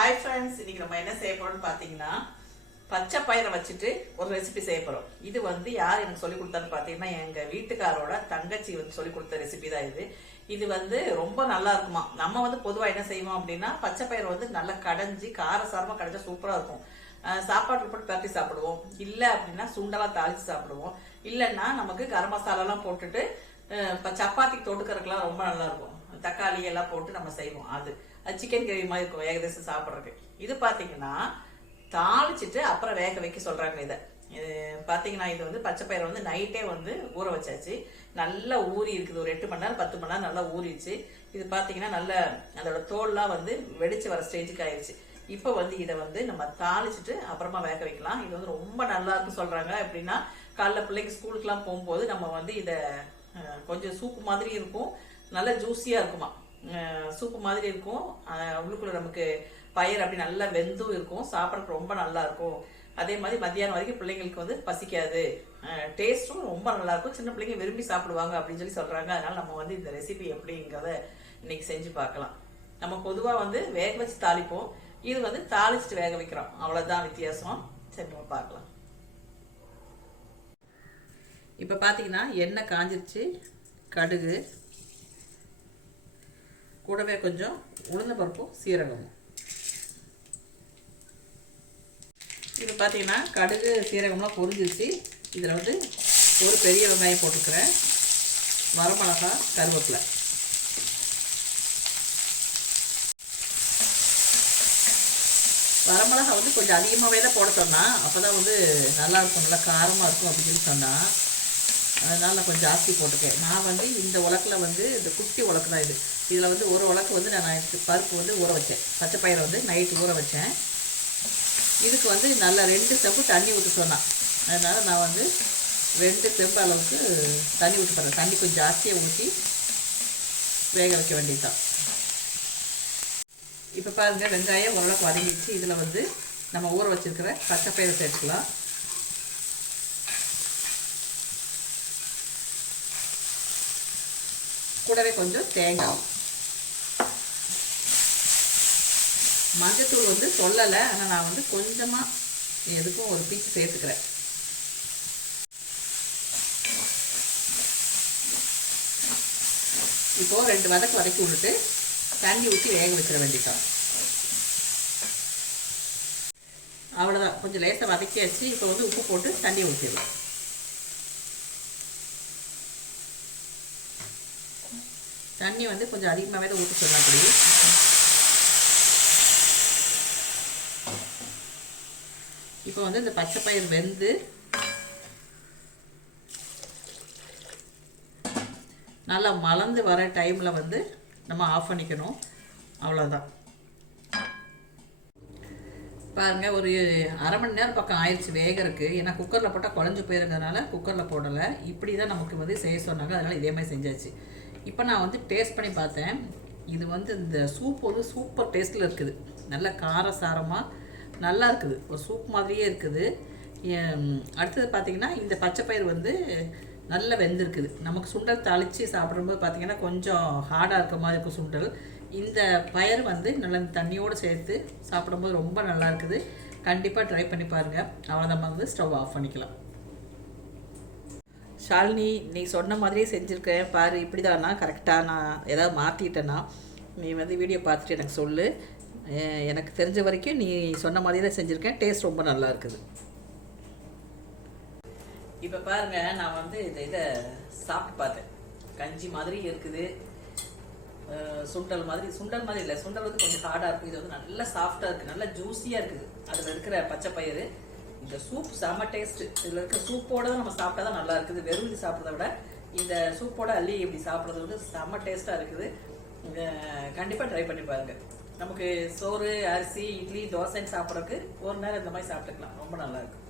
Hi friends இன்னைக்கு நம்ம என்ன செய்ய போறோம்னு பார்த்தீங்கன்னா பச்சை பயிரை வச்சுட்டு ஒரு ரெசிபி செய்ய போறோம். இது வந்து யார் எனக்கு சொல்லி கொடுத்தான்னு பார்த்தீங்கன்னா எங்க வீட்டுக்காரோட தங்கச்சி வந்து சொல்லி கொடுத்த ரெசிபி தான் இது. இது வந்து ரொம்ப நல்லா இருக்குமா? நம்ம வந்து பொதுவாக என்ன செய்வோம் அப்படின்னா பச்சை பயிரை வந்து நல்லா கடைஞ்சி காரசாரமாக கடைஞ்சா சூப்பராக இருக்கும். அஹ் போட்டு பரட்டி சாப்பிடுவோம். இல்லை அப்படின்னா சுண்டெல்லாம் தாளிச்சு சாப்பிடுவோம். இல்லைன்னா நமக்கு கரம் மசாலாலாம் போட்டுட்டு அஹ் இப்ப சப்பாத்திக்கு ரொம்ப நல்லா இருக்கும். தக்காளி எல்லாம் போட்டு நம்ம செய்வோம். அது. சிக்கன் கிரேவி மாதிரி இருக்கும் ஏகதேசம் சாப்பிட்றதுக்கு. இது பார்த்தீங்கன்னா தாளிச்சிட்டு அப்புறம் வேக வைக்க சொல்கிறாங்க இதை. இது பார்த்தீங்கன்னா இது வந்து பச்சை பயிரை வந்து நைட்டே வந்து ஊற வச்சாச்சு. நல்லா ஊறி இருக்குது ஒரு எட்டு மணி நேரம் பத்து மணி நேரம் நல்லா ஊறிடுச்சு. இது பார்த்தீங்கன்னா நல்ல அதோட தோல்லாம் வந்து வெடிச்சு வர ஸ்டேஜுக்கு ஆயிடுச்சு இப்போ வந்து இதை வந்து நம்ம தாளிச்சிட்டு அப்புறமா வேக வைக்கலாம். இது வந்து ரொம்ப நல்லா இருக்கு சொல்றாங்க. எப்படின்னா காலைல பிள்ளைக்கு ஸ்கூலுக்குலாம் போகும்போது நம்ம வந்து இதை கொஞ்சம் சூப்பு மாதிரி இருக்கும். நல்ல ஜூஸியா இருக்குமா? சூப்பு மாதிரி இருக்கும். உள்ளுக்குள்ள நமக்கு பயிர் அப்படி நல்லா வெந்தும் இருக்கும். சாப்பிட்றதுக்கு ரொம்ப நல்லா இருக்கும். அதே மாதிரி மத்தியானம் வரைக்கும் பிள்ளைங்களுக்கு வந்து பசிக்காது. டேஸ்ட்டும் ரொம்ப நல்லா இருக்கும். சின்ன பிள்ளைங்க விரும்பி சாப்பிடுவாங்க அப்படின்னு சொல்லி சொல்றாங்க. அதனால நம்ம வந்து இந்த ரெசிபி எப்படிங்கிறத இன்னைக்கு செஞ்சு பார்க்கலாம். நம்ம பொதுவாக வந்து வேக வச்சு தாளிப்போம். இது வந்து தாளிச்சுட்டு வேக வைக்கிறோம். அவ்வளோதான் வித்தியாசம். சரி நம்ம பார்க்கலாம். இப்போ பார்த்தீங்கன்னா எண்ணெய் காஞ்சிருச்சு. கடுகு கூடவே கொஞ்சம் உளுந்த பருப்பும் சீரகமும். இது பார்த்தீங்கன்னா கடுகு சீரகம்லாம் பொரிஞ்சிருச்சு. இதில் வந்து ஒரு பெரிய வெங்காயம் போட்டுக்கிறேன். வரமிளகா கருவேப்பிலை. வரமிளகா வந்து கொஞ்சம் அதிகமாகவே தான் போட சொன்னால் அப்போ தான் வந்து நல்லா இருக்கும் நல்லா காரமாக இருக்கும் அப்படின்னு சொல்லி சொன்னால் அதனால் நான் கொஞ்சம் ஜாஸ்தி போட்டுருக்கேன் நான் வந்து இந்த உலக்கில் வந்து இந்த குட்டி உலக்கு தான் இது. இதில் வந்து ஒரு உலக்கு வந்து நான் நைட்டு பருப்பு வந்து ஊற வச்சேன். பச்சை பயிரை வந்து நைட்டு ஊற வச்சேன். இதுக்கு வந்து நல்லா ரெண்டு செப்பு தண்ணி ஊற்ற சொன்னான். அதனால் நான் வந்து ரெண்டு செப்பு அளவுக்கு தண்ணி ஊற்றி போடுறேன் தண்ணி கொஞ்சம் ஜாஸ்தியாக ஊற்றி வேக வைக்க வேண்டியதுதான். இப்போ பாருங்கள் வெங்காயம் ஓரளவுக்கு வதங்கிடுச்சு. இதில் வந்து நம்ம ஊற வச்சிருக்கிற பச்சை பயிரை சேர்த்துக்கலாம். கூடவே கொஞ்சம் தேங்காய். மஞ்சத்தூள் வந்து சொல்லலை ஆனால் நான் வந்து கொஞ்சமாக எதுக்கும் ஒரு பீச்சு சேர்த்துக்கிறேன். இப்போ ரெண்டு வதக்கு வதக்கி விட்டுட்டு தண்ணி ஊற்றி வேக வச்சிட வேண்டியதான் அவ்வளோதான் கொஞ்சம் லேசாக வதக்கியாச்சு. இப்போ வந்து உப்பு போட்டு தண்ணி ஊற்றிடலாம் தண்ணி வந்து கொஞ்சம் அதிகமாகவே தான் ஊற்றி சொல்லலாம் இப்போ வந்து இந்த பச்சை பயிர் வெந்து நல்லா மலர்ந்து வர டைமில் வந்து நம்ம ஆஃப் பண்ணிக்கணும். அவ்வளோதான் பாருங்கள் ஒரு அரை மணி நேரம் பக்கம் ஆயிடுச்சு வேகிறதுக்கு ஏன்னா குக்கரில் போட்டால் குழஞ்சு போயிருந்ததுனால குக்கரில் போடலை. இப்படி தான் நமக்கு வந்து செய்ய சொன்னாங்க. அதனால் இதே மாதிரி செஞ்சாச்சு. இப்போ நான் வந்து டேஸ்ட் பண்ணி பார்த்தேன். இது வந்து இந்த சூப் வந்து சூப்பர் டேஸ்ட்டில் இருக்குது. நல்ல காரசாரமாக நல்லா இருக்குது. ஒரு சூப் மாதிரியே இருக்குது. அடுத்தது பார்த்தீங்கன்னா இந்த பச்சை பயிர் வந்து நல்லா வெந்திருக்குது. நமக்கு சுண்டல் தாளித்து சாப்பிடும்போது பார்த்தீங்கன்னா கொஞ்சம் ஹார்டாக இருக்க மாதிரி இருக்கும் சுண்டல். இந்த பயிர் வந்து நல்ல தண்ணியோடு சேர்த்து சாப்பிடும்போது ரொம்ப நல்லா இருக்குது. கண்டிப்பாக ட்ரை பண்ணி பாருங்கள் அவ்வளோதான் வந்து ஸ்டவ் ஆஃப் பண்ணிக்கலாம். ஷாலினி நீ சொன்ன மாதிரியே செஞ்சுருக்கேன். பாரு இப்படி தானா கரெக்டாக நான் ஏதாவது மாற்றிட்டேன்னா நீ வந்து வீடியோ பார்த்துட்டு எனக்கு சொல்லு. எனக்கு தெரிஞ்ச வரைக்கும் நீ சொன்ன மாதிரி தான் செஞ்சுருக்கேன். டேஸ்ட் ரொம்ப நல்லா இருக்குது. இப்போ பாருங்க நான் வந்து இதை இதை சாப்பிட்டு பார்த்தேன். கஞ்சி மாதிரி இருக்குது. சுண்டல் மாதிரி சுண்டல் மாதிரி இல்லை சுண்டல் வந்து கொஞ்சம் ஹார்டாக இருக்கும். இது வந்து நல்லா சாஃப்டாக இருக்குது நல்லா ஜூஸியாக இருக்குது. அதில் இருக்கிற பச்சை பயிறு இந்த சூப் செம டேஸ்ட் இதில் இருக்கிற சூப்போட தான் நம்ம சாப்பிட்டா தான் நல்லா இருக்குது. வெறும் இது சாப்பிட்றத விட இந்த சூப்போட அள்ளி இப்படி சாப்பிட்றது வந்து செம டேஸ்ட்டாக இருக்குது. கண்டிப்பாக ட்ரை பண்ணி பாருங்கள் நமக்கு சோறு அரிசி இட்லி தோசைன்னு சாப்பிட்றதுக்கு ஒரு நேரம் இந்த மாதிரி சாப்பிட்டுக்கலாம். ரொம்ப நல்லா இருக்கும்.